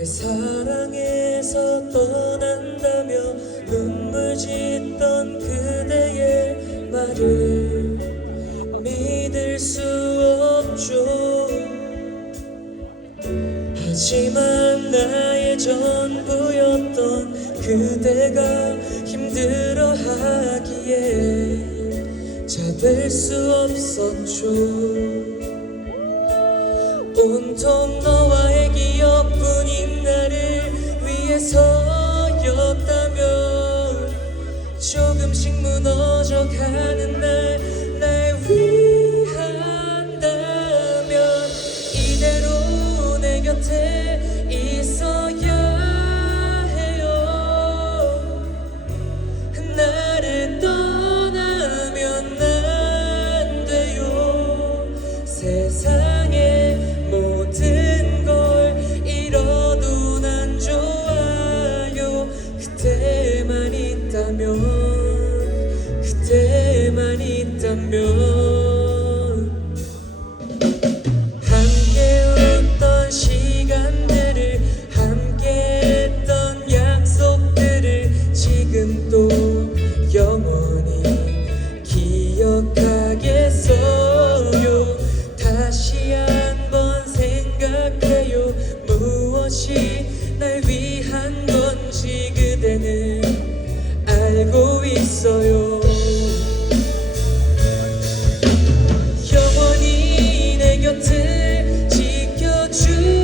날 사랑해서 떠난다며 눈물 짓던 그대의 말을 믿을 수 없죠. 하지만 나의 전부였던 그대가 힘들어 하기에 잡을 수 없었죠. 온통 너와의 기억 날 위한 건지 그대는 알고 있어요 영원히 내 곁을 지켜주세요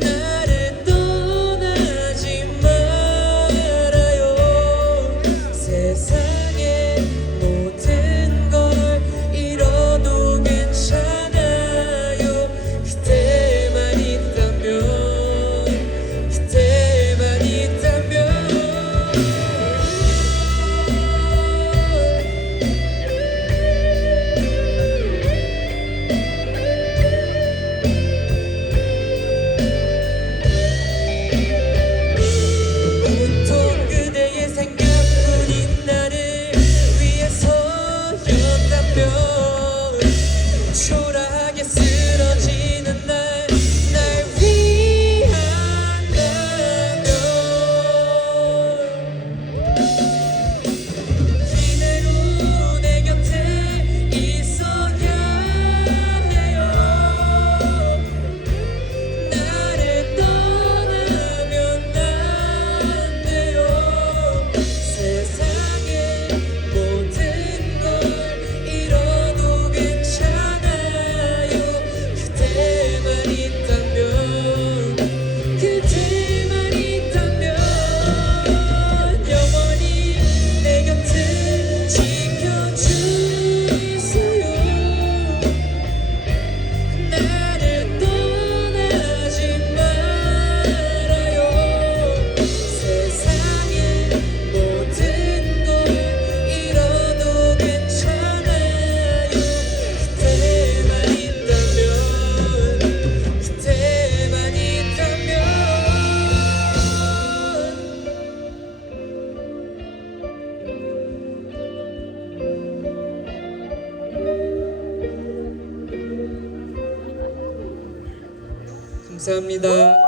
나를 떠나지 말아요 세상에 못해. 감사합니다.